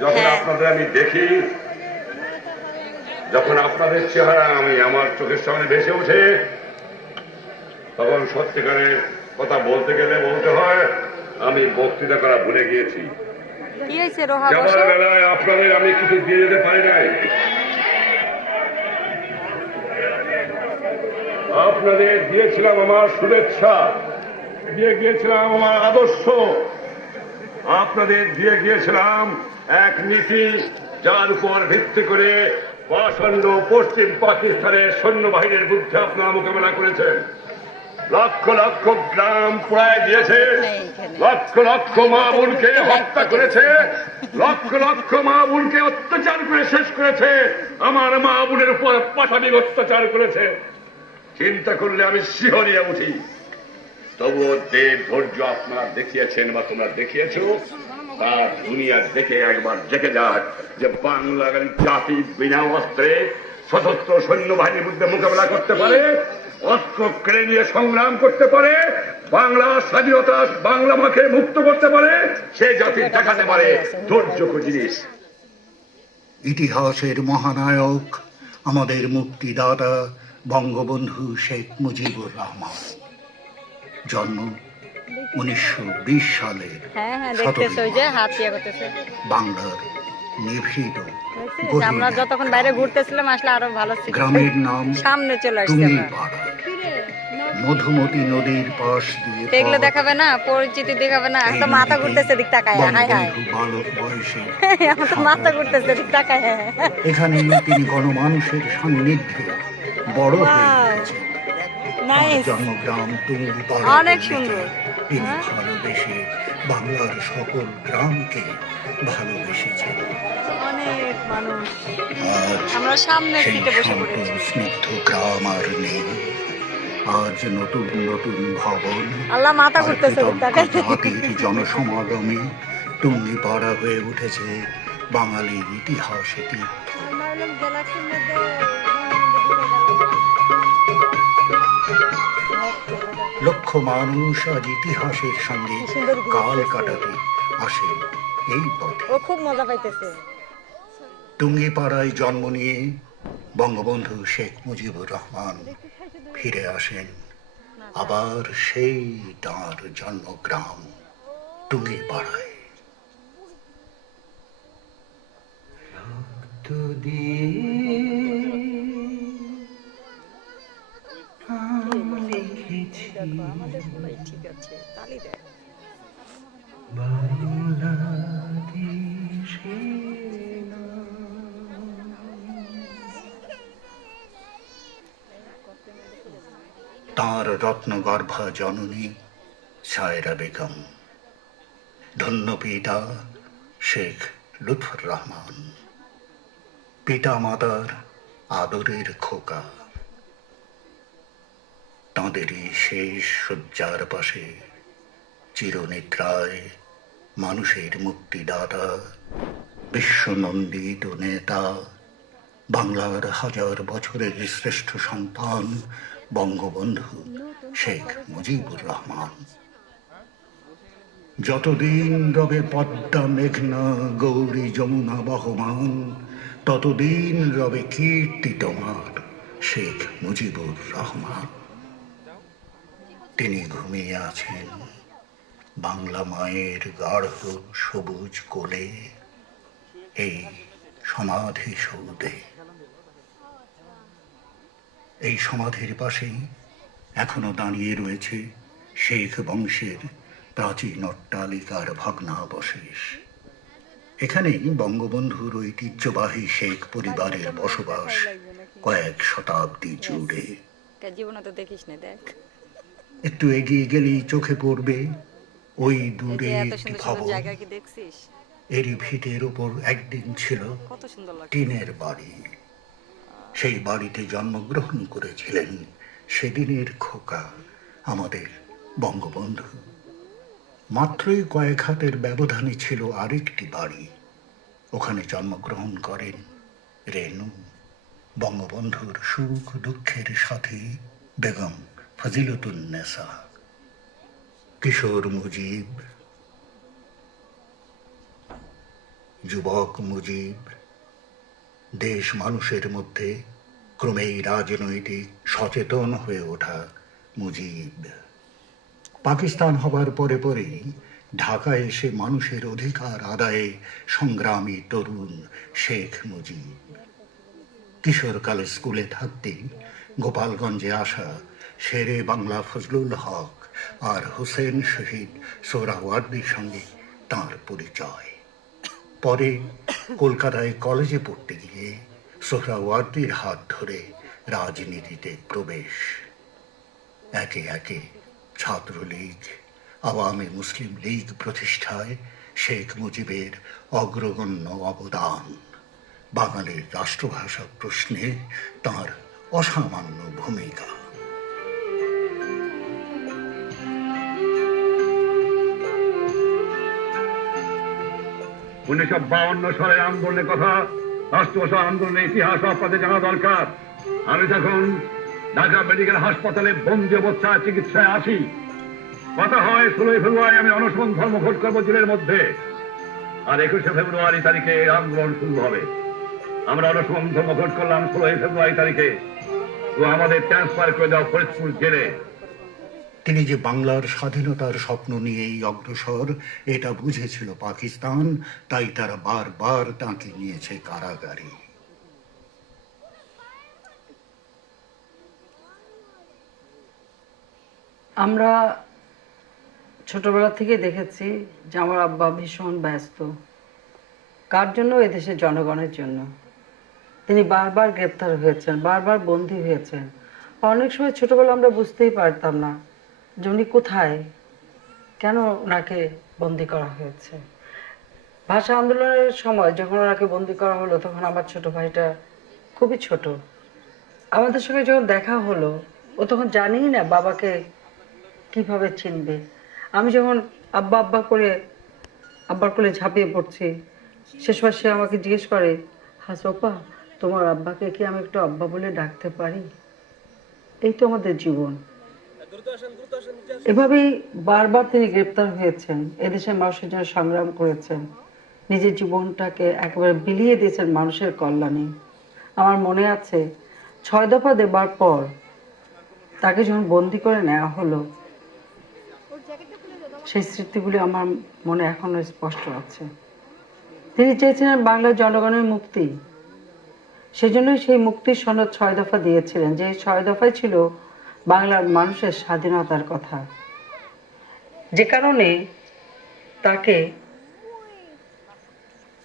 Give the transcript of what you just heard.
যখন হ্যাঁ। আপনাদের আমি দেখি যখন আপনাদের চেহারা আমি আমার চোখের সামনে ভেসে ওঠে তখন সত্যিকারের কথা বলতে গেলে বলতে হয় আমি বক্তৃতা করা ভুলে গিয়েছি। যাবার বেলায় আপনাদের আমি কিছু দিয়ে যেতে পারি নাই। আপনাদের দিয়েছিলাম আমার শুভেচ্ছা দিয়ে গিয়েছিলাম আমার আদর্শ। আপনাদের দিয়ে গিয়েছিলাম এক নীতি, যার উপর ভিত্তি করে প্রচণ্ড পশ্চিম পাকিস্তানের সৈন্যবাহিনীর বিরুদ্ধে আপনারা মোকাবেলা করেছেন। লক্ষ লক্ষ গ্রাম পুড়ায় দিয়েছে লক্ষ লক্ষ মা বোনকে হত্যা করেছে, লক্ষ লক্ষ মা বোনকে অত্যাচার করে শেষ করেছে, আমার মা বোনের উপর পাশাবিক অত্যাচার করেছে। চিন্তা করলে আমি শিহরিয়া উঠি। তবুও যে ধৈর্য আপনারা দেখিয়েছেন বা তোমরা দেখিয়েছ, তা দুনিয়া দেখে একবার দেখে যাক যে বাংলার জাতি বিনা অস্ত্রে সশস্ত্র সৈন্যবাহিনীর বিরুদ্ধে মোকাবেলা করতে পারে, অস্ত্র কেড়ে নিয়ে সংগ্রাম করতে পারে, বাংলা স্বাধীনতা, বাংলা মাকে মুক্ত করতে পারে, সে জাতি দেখাতে পারে ধৈর্য জিনিস। ইতিহাসের মহানায়ক, আমাদের মুক্তিদাতা বঙ্গবন্ধু শেখ মুজিবুর রহমান। জন্ম উনিশশো বিশ সালের হ্যাঁ হ্যাঁ ইয়ে বাংলার নিভৃত আমরা যতক্ষণ বাইরে ঘুরতেছিলাম আসলে আরও ভালো ছিল। গ্রামের নাম সামনে চলে আসছে মধুমতি নদীর পাশ দিয়ে এগুলো দেখাবে না পরিচিতি দেখাবে না তো মাথা ঘুরতেছে দিক তাকায় হাই বালক বয়সে তো মাথা ঘুরতেছে দিক তাকায় এখানে তিনি গণমানুষের সান্নিধ্যে বড় হয়ে জন্মগ্রাম টুঙ্গিপাড়া অনেক পল্লীতে সুন্দর। তিনি হ্যাঁ? ভালোবেসে বাংলার সকল গ্রামকে ভালোবেসেছেন। অনেক মানুষ। আমরা সামনে সেই সিটে বসে পড়েছি। স্নিগ্ধ গ্রাম আর নেই। আজ নতুন নতুন ভবন। আল্লাহ মাথা ঘুরতেছে জনসমাগমে টুঙ্গিপাড়া হয়ে উঠেছে বাঙালির ইতিহাসে তীর্থ। লক্ষ মানুষ আজ ইতিহাসের সঙ্গে কাল কাটাতে আসে এই পথে। ও খুব মজা পাইতেছে। টুঙ্গিপাড়ায় জন্ম নিয়ে বঙ্গবন্ধু শেখ মুজিবুর রহমান ফিরে আসেন। আবার সেই তাঁর জন্মগ্রাম টুঙ্গিপাড়ায়। রক্ত দিয়ে লিখেছি ঠিক আছে, তালি দেয় বাংলাদেশের নাম। তাঁর রত্নগর্ভা জননী সায়রা বেগম ধন্য পিতা শেখ লুৎফর রহমান পিতা মাতার আদরের খোকা তাঁদেরই শেষ শয্যার পাশে চিরনিদ্রায় মানুষের মুক্তিদাতা, বিশ্বনন্দিত নেতা, বাংলার হাজার বছরের শ্রেষ্ঠ সন্তান, বঙ্গবন্ধু শেখ মুজিবুর রহমান। যতদিন রবে পদ্মা মেঘনা, গৌরী যমুনা বহমান, ততদিন রবে কীর্তি তোমার শেখ মুজিবুর রহমান। তিনি ঘুমিয়ে আছেন। বাংলা মায়ের গাঢ় সবুজ কোলে এই সমাধি সৌধে। এই সমাধির পাশেই এখনও দাঁড়িয়ে রয়েছে শেখ বংশের প্রাচীন অট্টালিকার ভগ্নাবশেষ। এখানেই বঙ্গবন্ধুর ঐতিহ্যবাহী শেখ পরিবারের বসবাস কয়েক শতাব্দী জুড়ে। জীবনে তো দেখিস না, দেখ। একটু এগিয়ে গেলেই চোখে পড়বে ওই দূরে একটি ভবন এরই ভিটের উপর একদিন ছিল টিনের বাড়ি। সেই বাড়িতে জন্মগ্রহণ করেছিলেন সেদিনের খোকা আমাদের বঙ্গবন্ধু। মাত্রই কয়েক হাতের ব্যবধানে ছিল আরেকটি বাড়ি। ওখানে জন্মগ্রহণ করেন রেনু বঙ্গবন্ধুর সুখ দুঃখের সাথে বেগম। ফজিলতুন্নেসা কিশোর মুজিব, যুবক মুজিব, দেশ মানুষের মধ্যে ক্রমেই রাজনৈতিক সচেতন হয়ে ওঠা মুজিব। পাকিস্তান হবার পরে পরেই ঢাকায় এসে মানুষের অধিকার আদায়ে সংগ্রামী তরুণ শেখ মুজিব। কিশোরকালে স্কুলে থাকতেই গোপালগঞ্জে আসা শেরে বাংলা ফজলুল হক আর হোসেন শহীদ সোহরাওয়ার্দির সঙ্গে তাঁর পরিচয়। পরে কলকাতায় কলেজে পড়তে গিয়ে সোহরাওয়ার্দির হাত ধরে রাজনীতিতে প্রবেশ। একে একে ছাত্রলীগ, আওয়ামী মুসলিম লীগ প্রতিষ্ঠায় শেখ মুজিবের অগ্রগণ্য অবদান। বাঙালির রাষ্ট্রভাষা প্রশ্নে তার অসামান্য ভূমিকা। উনিশশো বাউন্ন সালের আন্দোলনের কথা, রাষ্ট্রভাষা আন্দোলনের ইতিহাস আপনাদের জানা দরকার। আমি যখন ঢাকা মেডিকেল হাসপাতালে বন্দি অবস্থায় চিকিৎসায় আসি, কথা হয় ষোলোই ফেব্রুয়ারি আমি অনশন ধর্মঘট করব জেলের মধ্যে। আর একুশে ফেব্রুয়ারি তারিখে আন্দোলন শুরু হবে। আমরা অনশন ধর্মঘট করলাম ষোলোই ফেব্রুয়ারি তারিখে। তো আমাদের ট্রান্সফার করে দেওয়া ফরিদপুর জেলে। তিনি যে বাংলার স্বাধীনতার স্বপ্ন নিয়েই অগ্রসর, এটা বুঝেছিল পাকিস্তান, তাই তারা বারবার তাঁকে নিয়েছে কারাগারে। আমরা ছোটবেলা থেকে দেখেছি যে আমার আব্বা ভীষণ ব্যস্ত। কার জন্য? এদেশের জনগণের জন্য। তিনি বারবার গ্রেপ্তার হয়েছেন, বারবার বন্দী হয়েছেন। অনেক সময় ছোটবেলা আমরা বুঝতেই পারতাম না যে উনি কোথায়? কেন ওনাকে বন্দি করা হয়েছে? ভাষা আন্দোলনের সময় যখন ওনাকে বন্দি করা হলো, তখন আমার ছোট ভাইটা খুবই ছোট। আমাদের সঙ্গে যখন দেখা হলো, ও তখন জানিই না বাবাকে কীভাবে চিনবে। আমি যখন আব্বা আব্বা করে, আব্বার কোলে ঝাঁপিয়ে পড়ছি শেষবার সে আমাকে জিজ্ঞেস করে হাসোপা তোমার আব্বাকে কি আমি একটু আব্বা বলে ডাকতে পারি? এই তো আমাদের জীবন। এভাবেই বারবার তিনি গ্রেপ্তার হয়েছেন। এদেশের মানুষের জন্য সংগ্রাম করেছেন। নিজের জীবনটাকে একেবারে বিলিয়ে দিয়েছেন মানুষের কল্যাণে। আমার মনে আছে, ছয় দফা দেবার পর তাকে যখন বন্দি করে নেওয়া হলো, সেই স্মৃতিগুলি আমার মনে এখনও স্পষ্ট আছে। তিনি চেয়েছিলেন বাংলার জনগণের মুক্তি। সেজন্যই সেই মুক্তির সনদ ছয় দফা দিয়েছিলেন। যে ছয় দফায় ছিল বাংলার মানুষের স্বাধীনতার কথা। যে কারণে তাকে